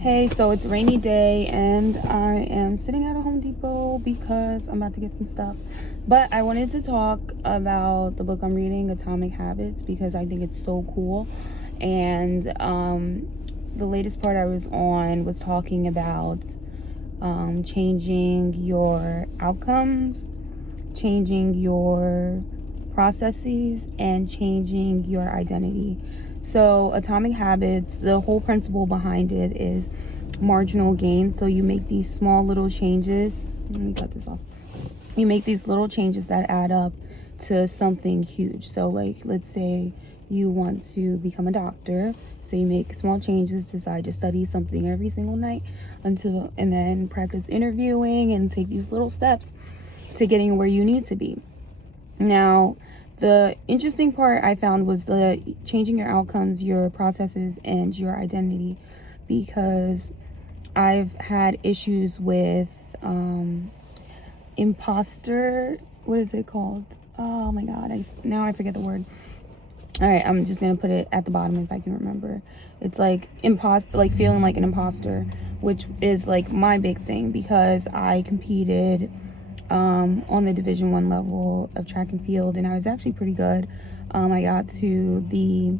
Hey, so it's a rainy day and I am sitting at a Home Depot because I'm about to get some stuff. But I wanted to talk about the book I'm reading, Atomic Habits, because I think it's so cool. And the latest part I was on was talking about changing your outcomes, changing your processes, and changing your identity. So, Atomic Habits, the whole principle behind it is marginal gain. So, you make these small little changes. Let me cut this off. You make these little changes that add up to something huge. So, like, let's say you want to become a doctor. So, you make small changes, decide to study something every single night and then practice interviewing and take these little steps to getting where you need to be. Now, the interesting part I found was the changing your outcomes, your processes, and your identity, because I've had issues with imposter. What is it called? Oh my god! I forget the word. All right, I'm just gonna put it at the bottom if I can remember. It's like like feeling like an imposter, which is like my big thing because I competed on the Division 1 level of track and field, and I was actually pretty good. I got to the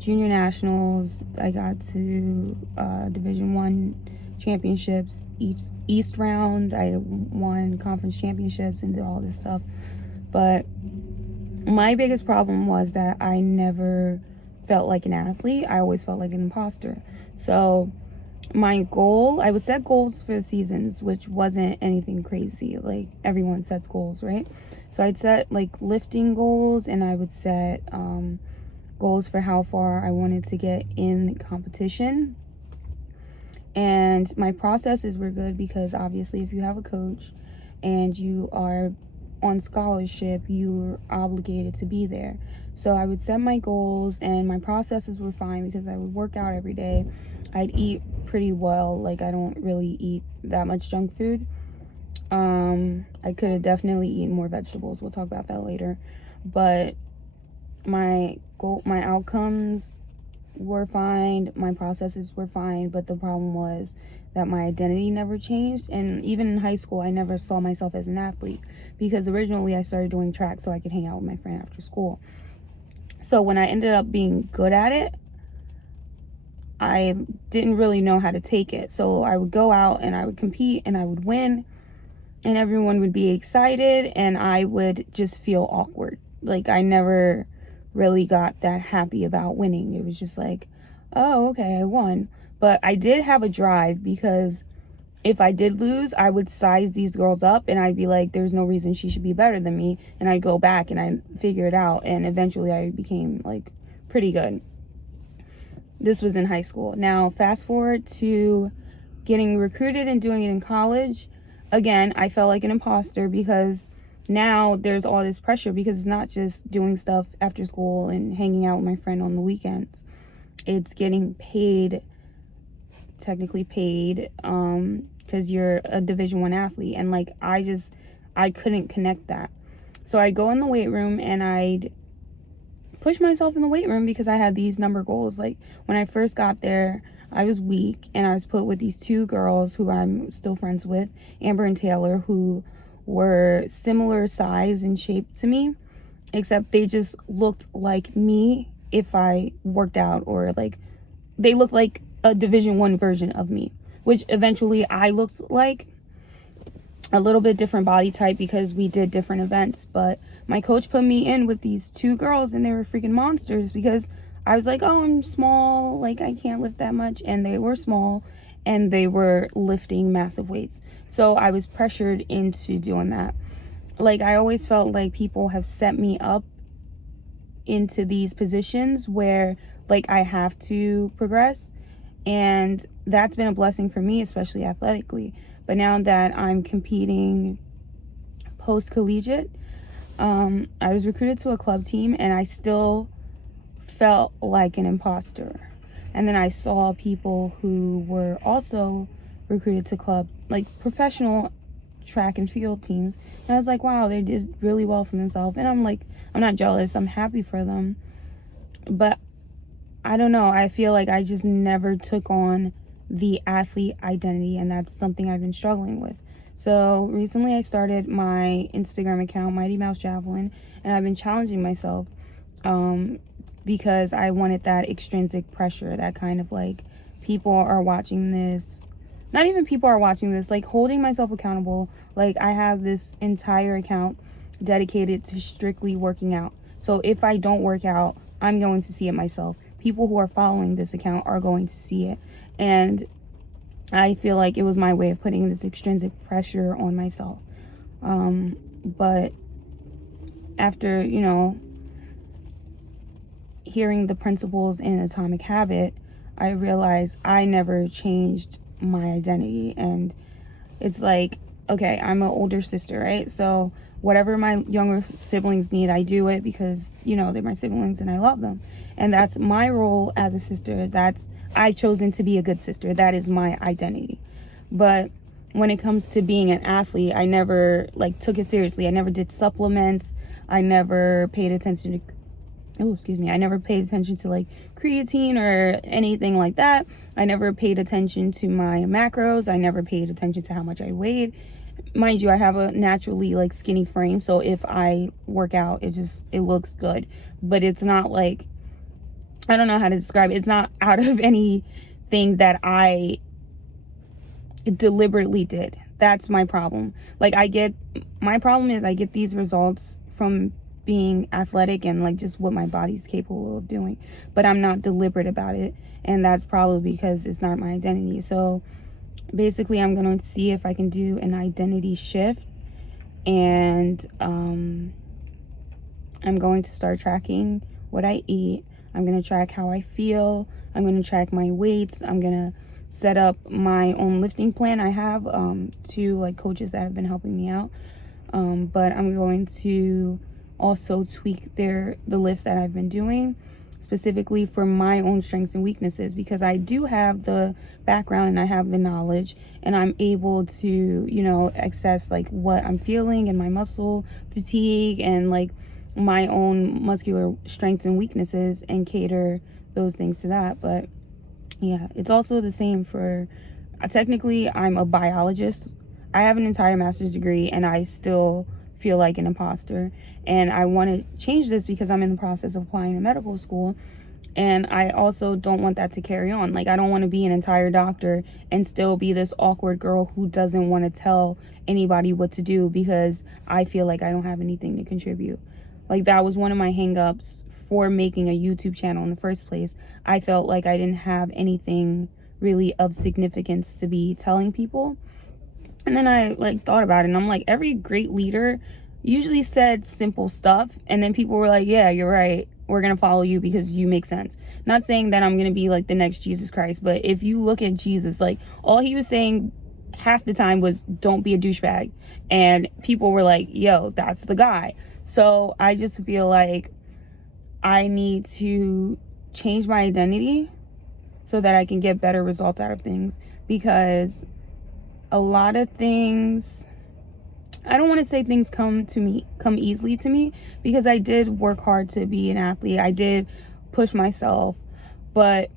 junior nationals. I got to Division 1 championships east round. I won conference championships and did all this stuff. But my biggest problem was that I never felt like an athlete. I always felt like an imposter. So my goal, I would set goals for the seasons, which wasn't anything crazy. Like, everyone sets goals, right? So I'd set like lifting goals, and I would set goals for how far I wanted to get in competition. And my processes were good because obviously if you have a coach and you are on scholarship, you're obligated to be there. So I would set my goals, and my processes were fine because I would work out every day. I'd eat pretty well. Like, I don't really eat that much junk food. I could have definitely eaten more vegetables. We'll talk about that later. But my outcomes were fine, my processes were fine, but the problem was that my identity never changed. And even in high school, I never saw myself as an athlete because originally I started doing track so I could hang out with my friend after school. So when I ended up being good at it, I didn't really know how to take it. So I would go out and I would compete and I would win, and everyone would be excited, and I would just feel awkward. Like, I never really got that happy about winning. It was just like, oh, okay, I won. But I did have a drive, because if I did lose, I would size these girls up and I'd be like, there's no reason she should be better than me. And I'd go back and I'd figure it out. And eventually I became like pretty good. This was in high school. Now, fast forward to getting recruited and doing it in college. Again, I felt like an imposter because now there's all this pressure, because it's not just doing stuff after school and hanging out with my friend on the weekends. It's getting paid, technically paid, because you're a Division 1 athlete. And like, I couldn't connect that. So I'd go in the weight room and I'd push myself in the weight room because I had these number goals. Like, when I first got there, I was weak and I was put with these two girls who I'm still friends with, Amber and Taylor, who were similar size and shape to me, except they just looked like me if I worked out, or like they looked like a Division 1 version of me, which eventually I looked like. A little bit different body type because we did different events, but my coach put me in with these two girls and they were freaking monsters because I was like, oh, I'm small, like I can't lift that much, and they were small and they were lifting massive weights. So I was pressured into doing that. Like, I always felt like people have set me up into these positions where like I have to progress, and that's been a blessing for me, especially athletically. But now that I'm competing post-collegiate, I was recruited to a club team and I still felt like an imposter. And then I saw people who were also recruited to club, like professional track and field teams. And I was like, wow, they did really well for themselves. And I'm like, I'm not jealous, I'm happy for them. But I don't know, I feel like I just never took on the athlete identity, and that's something I've been struggling with. So recently I started my Instagram account, Mighty Mouse Javelin, and I've been challenging myself because I wanted that extrinsic pressure, that kind of like, people are watching this. Not even people are watching this, like holding myself accountable. Like, I have this entire account dedicated to strictly working out. So if I don't work out, I'm going to see it myself. People who are following this account are going to see it. And I feel like it was my way of putting this extrinsic pressure on myself. But after, hearing the principles in Atomic Habit, I realized I never changed my identity. And it's like, okay, I'm an older sister, right? So whatever my younger siblings need, I do it because, they're my siblings and I love them. And that's my role as a sister. I've chosen to be a good sister. That is my identity. But when it comes to being an athlete, I never took it seriously. I never did supplements. I never paid attention to I never paid attention to creatine or anything like that. I never paid attention to my macros. I never paid attention to how much I weighed. Mind you, I have a naturally skinny frame, so if I work out, it looks good. But it's not I don't know how to describe it. It's not out of anything that I deliberately did. That's my problem. My problem is I get these results from being athletic and just what my body's capable of doing, but I'm not deliberate about it, and that's probably because it's not my identity. So basically I'm going to see if I can do an identity shift, and I'm going to start tracking what I eat. I'm going to track how I feel. I'm going to track my weights. I'm going to set up my own lifting plan. I have two coaches that have been helping me out, but I'm going to also tweak the lifts that I've been doing specifically for my own strengths and weaknesses, because I do have the background and I have the knowledge, and I'm able to access what I'm feeling and my muscle fatigue and my own muscular strengths and weaknesses and cater those things to that. But yeah, it's also the same for technically I'm a biologist. I have an entire master's degree and I still feel like an imposter, and I want to change this because I'm in the process of applying to medical school, and I also don't want that to carry on. I don't want to be an entire doctor and still be this awkward girl who doesn't want to tell anybody what to do because I feel like I don't have anything to contribute. That was one of my hangups for making a YouTube channel in the first place. I felt like I didn't have anything really of significance to be telling people. And then I thought about it, and I'm like, every great leader usually said simple stuff, and then people were like, yeah, you're right, we're gonna follow you because you make sense. Not saying that I'm gonna be the next Jesus Christ, but if you look at Jesus, all he was saying half the time was don't be a douchebag, and people were like, yo, that's the guy. So I just feel like I need to change my identity so that I can get better results out of things, because a lot of things, I don't want to say things come easily to me, because I did work hard to be an athlete. I did push myself, but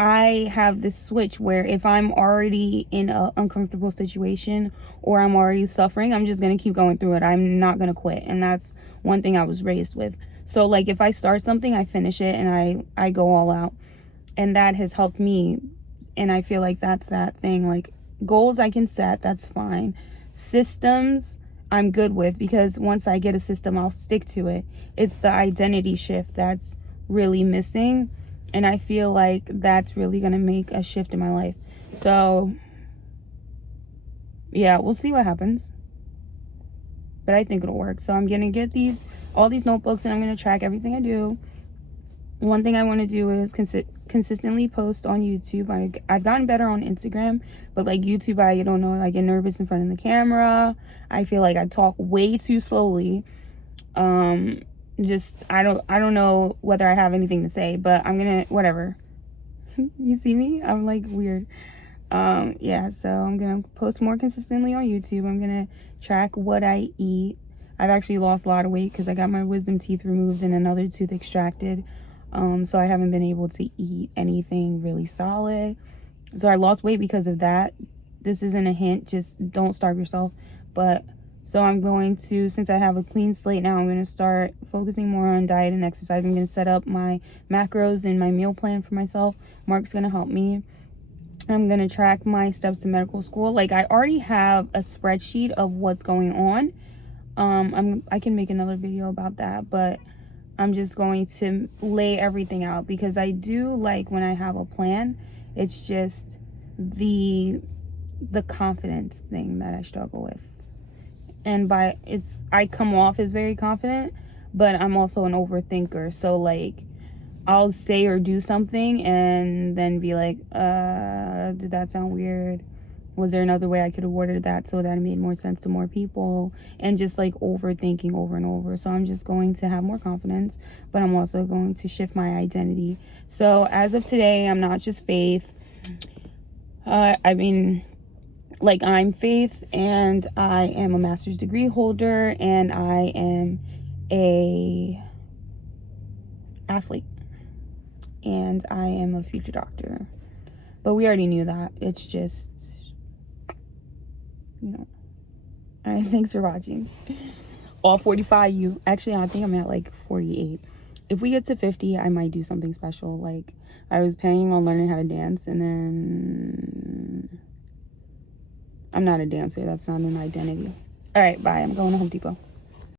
I have this switch where if I'm already in an uncomfortable situation or I'm already suffering, I'm just going to keep going through it. I'm not going to quit. And that's one thing I was raised with. So if I start something, I finish it and I go all out. And that has helped me. And I feel like that's that thing. Goals I can set, that's fine. Systems I'm good with, because once I get a system, I'll stick to it. It's the identity shift that's really missing. And I feel like that's really going to make a shift in my life. So yeah, we'll see what happens. But I think it'll work. So I'm going to get all these notebooks, and I'm going to track everything I do. One thing I want to do is consistently post on YouTube. I've gotten better on Instagram, but YouTube, I don't know, I get nervous in front of the camera. I feel like I talk way too slowly. I don't know whether I have anything to say, but I'm gonna, whatever. You see me? I'm weird. Yeah, so I'm gonna post more consistently on YouTube. I'm gonna track what I eat. I've actually lost a lot of weight because I got my wisdom teeth removed and another tooth extracted. So I haven't been able to eat anything really solid. So I lost weight because of that. This isn't a hint, just don't starve yourself. But so I'm going to, since I have a clean slate now, I'm going to start focusing more on diet and exercise. I'm going to set up my macros and my meal plan for myself. Mark's going to help me. I'm going to track my steps to medical school. Like, I already have a spreadsheet of what's going on. I can make another video about that, but I'm just going to lay everything out, because I do like when I have a plan. It's just the confidence thing that I struggle with. And I come off as very confident, but I'm also an overthinker. So like, I'll say or do something and then be like, did that sound weird? Was there another way I could have worded that so that it made more sense to more people? And just like overthinking over and over. So I'm just going to have more confidence, but I'm also going to shift my identity. So as of today, I'm not just Faith. I'm Faith, and I am a master's degree holder, and I am a athlete, and I am a future doctor. But we already knew that. It's just, All right, thanks for watching. All 45 you. Actually, I think I'm at like 48. If we get to 50, I might do something special. Like, I was planning on learning how to dance, and then I'm not a dancer. That's not an identity. All right, bye. I'm going to Home Depot.